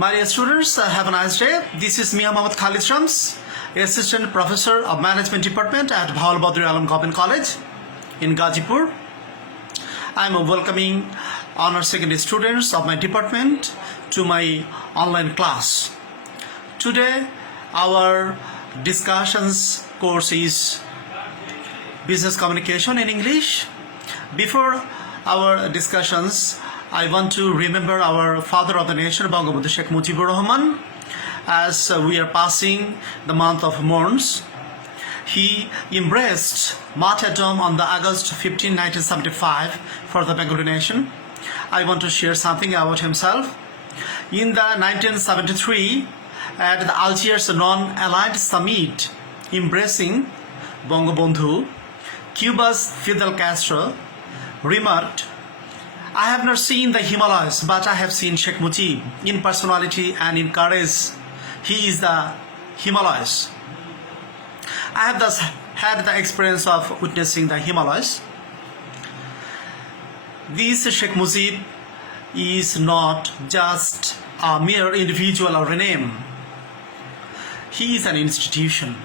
My dear students, have a nice day. This is Mia Mohammad Khalid Shams, Assistant Professor of Management Department at Bhaul Badri Alam Government College in Gazipur. I am welcoming honor secondary students of my department to my online class. Today, our discussions course is Business Communication in English. Before our discussions, I want to remember our father of the nation, Bangabandhu Sheikh Mujibur Rahman, as we are passing the month of Mourns. He embraced martyrdom on the August 15, 1975 for the Bengali nation. I want to share something about himself. In the 1973, at the Algiers Non-Aligned Summit embracing Bangabandhu, Cuba's Fidel Castro remarked, "I have not seen the Himalayas, but I have seen Sheikh Mujib in personality and in courage. He is the Himalayas." I have thus had the experience of witnessing the Himalayas. This Sheikh Mujib is not just a mere individual or a name. He is an institution.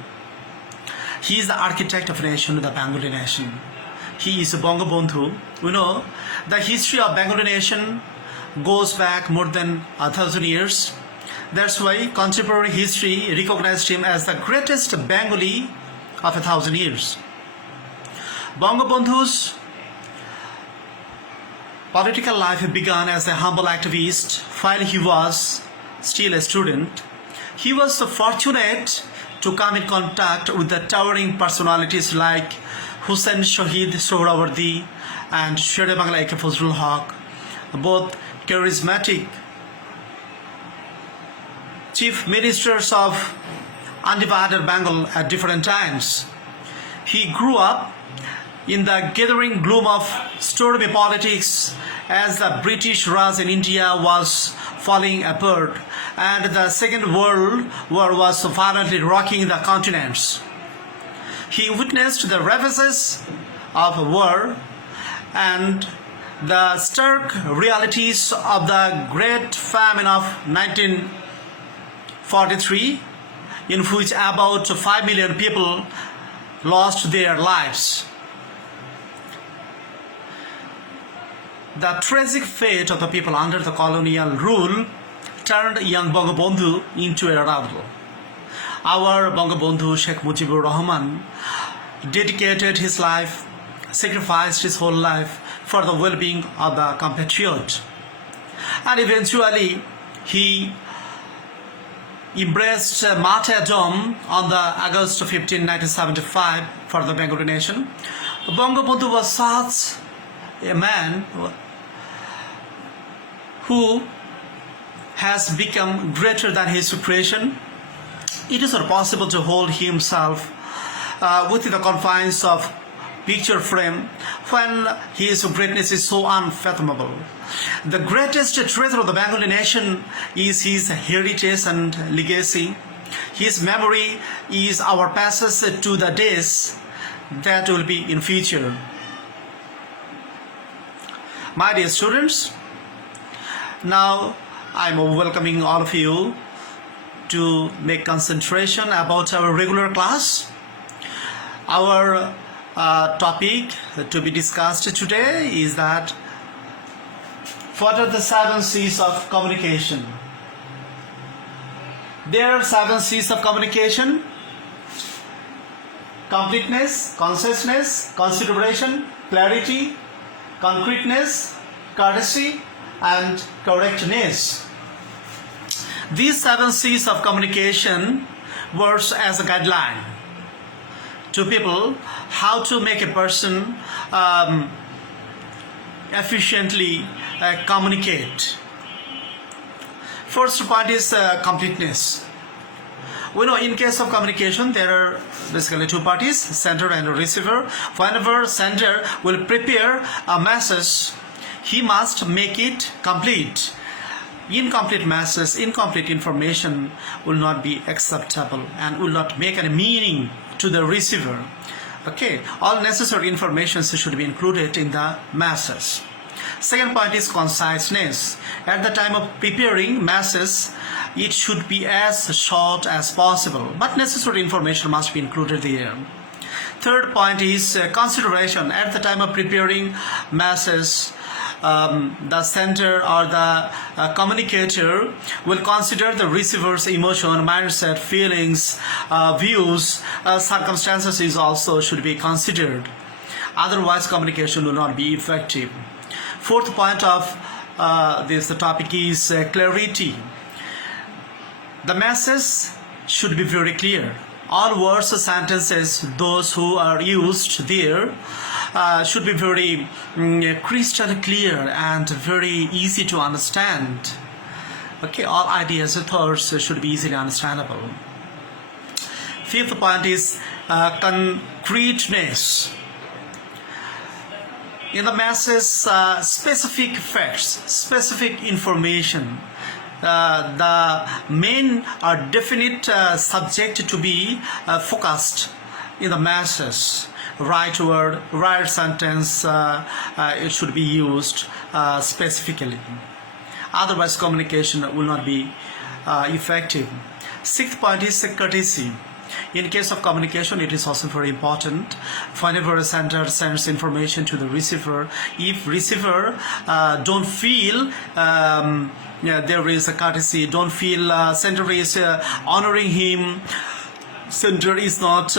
He is the architect of a nation, the Bengali nation. He is a Bangabandhu. We know the history of Bengali nation goes back more than 1,000 years. That's why contemporary history recognized him as the greatest Bengali of 1,000 years. Bangabandhu's political life began as a humble activist while he was still a student. He was fortunate to come in contact with the towering personalities like Hussein Shahid Sohrawardi and Shere Bangla A.K. Fazlul Haq, both charismatic chief ministers of undivided Bengal at different times. He grew up in the gathering gloom of stormy politics as the British Raj in India was falling apart and the Second World War was violently rocking the continents. He witnessed the ravages of war and the stark realities of the Great Famine of 1943, in which about 5 million people lost their lives. The tragic fate of the people under the colonial rule turned young Bangabandhu into a rebel. Our Bangabandhu Sheikh Mujibur Rahman dedicated his life, sacrificed his whole life for the well-being of the compatriot. And eventually, he embraced martyrdom on the August 15, 1975 for the Bengali nation. Bangabandhu was such a man who has become greater than his creation. It is not possible to hold himself within the confines of picture frame when his greatness is so unfathomable. The greatest treasure of the Bengali nation is his heritage and legacy. His memory is our passage to the days that will be in future. My dear students, now I am welcoming all of you to make concentration about our regular class. Our topic to be discussed today is that what are the 7 C's of communication? There are 7 C's of communication: completeness, conciseness, consideration, clarity, concreteness, courtesy, and correctness. These 7 C's of communication works as a guideline to people how to make a person efficiently communicate. First point is completeness. We know in case of communication there are basically 2 parties, sender and receiver. Whenever sender will prepare a message, he must make it complete. Incomplete message, incomplete information will not be acceptable and will not make any meaning to the receiver. Okay, all necessary information should be included in the message. Second point is conciseness. At the time of preparing message, it should be as short as possible, but necessary information must be included there. Third point is consideration at the time of preparing messages. The sender or the communicator will consider the receiver's emotion, mindset, feelings, views, circumstances is also should be considered. Otherwise, communication will not be effective. Fourth point of this topic is clarity. The message should be very clear. All words or sentences, those who are used there, should be very crystal clear and very easy to understand. Okay, all ideas and thoughts should be easily understandable. Fifth point is concreteness. In the message, specific facts, specific information, the main or definite subject to be focused in the message. Right word, right sentence, it should be used specifically. Otherwise, communication will not be effective. Sixth point is courtesy. In case of communication, it is also very important. Whenever a sender sends information to the receiver, if receiver don't feel there is a courtesy, don't feel sender is honoring him, sender is not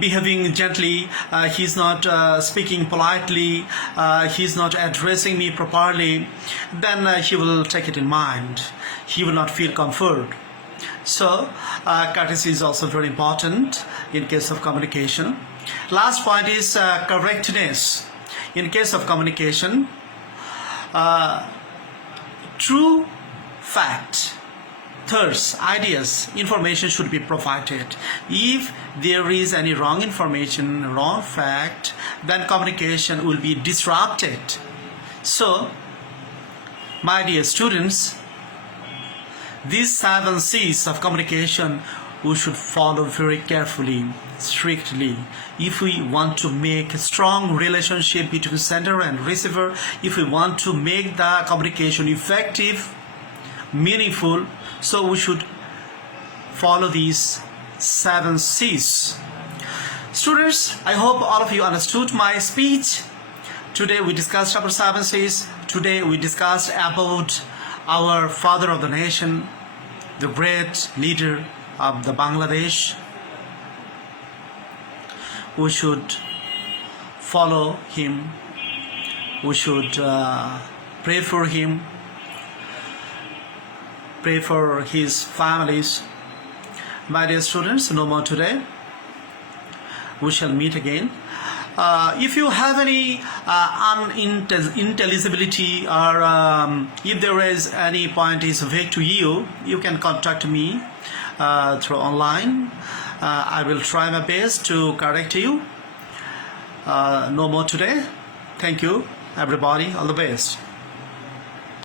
behaving gently, he's not speaking politely, he's not addressing me properly, then he will take it in mind. He will not feel comfort. So, courtesy is also very important in case of communication. Last point is correctness. In case of communication, true fact, thoughts, ideas, information should be provided. If there is any wrong information, wrong fact, then communication will be disrupted. So, my dear students, these 7 C's of communication we should follow very carefully, strictly. If we want to make a strong relationship between sender and receiver, if we want to make the communication effective, meaningful, so we should follow these 7 C's. Students, I hope all of you understood my speech. Today we discussed about 7 C's. Today we discussed about our father of the nation, the great leader of the Bangladesh. We should follow him. We should pray for him, pray for his families. My dear students, no more today. We shall meet again. If you have any unintelligibility or if there is any point is vague to you, you can contact me through online. I will try my best to correct you. No more today. Thank you, everybody. All the best.